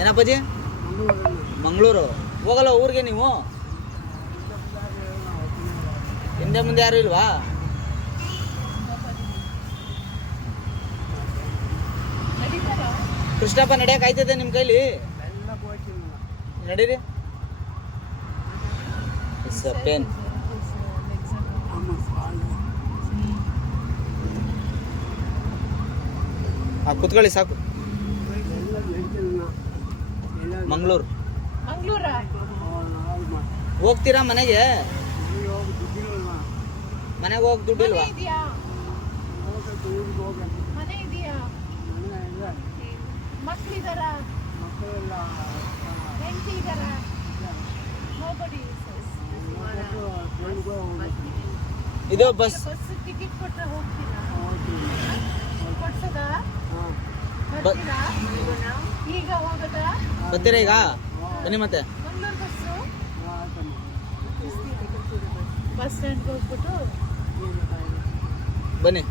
ಏನಪ್ಪಾಜಿ? ಮಂಗಳೂರು. ಹೋಗಲ್ಲ ಊರಿಗೆ ನೀವು? ಹಿಂದೆ ಮುಂದೆ ಯಾರು ಇಲ್ವಾ? ಕೃಷ್ಣಪ್ಪ ನಡೆಯಕ್ಕೆ ಆಯ್ತದೆ ನಿಮ್ಮ ಕೈಲಿ? ನಡೀರಿ. ಪೇನ್ ಕುತ್ಕೊಳ್ಳಿ ಸಾಕು. ಮಂಗಳೂರು ಹೋಗ್ತೀರಾ ಮನೆಗೆ? ಮನೆಗೆ ಹೋಗಿ ದುಡ್ಡಿಲ್ವಾ? ಇದು ಬಸ್ ಟಿಕೆಟ್ ಕೊಟ್ಟರೆ ಹೋಗ್ತೀರಾ? ಈಗ ಹೋಗದಾ? ಬರ್ತೀರಾ ಈಗ? ಬನ್ನಿ ಮತ್ತೆ ಬಸ್ ಸ್ಟ್ಯಾಂಡ್ಗೆ ಹೋಗ್ಬಿಟ್ಟು ಬನ್ನಿ.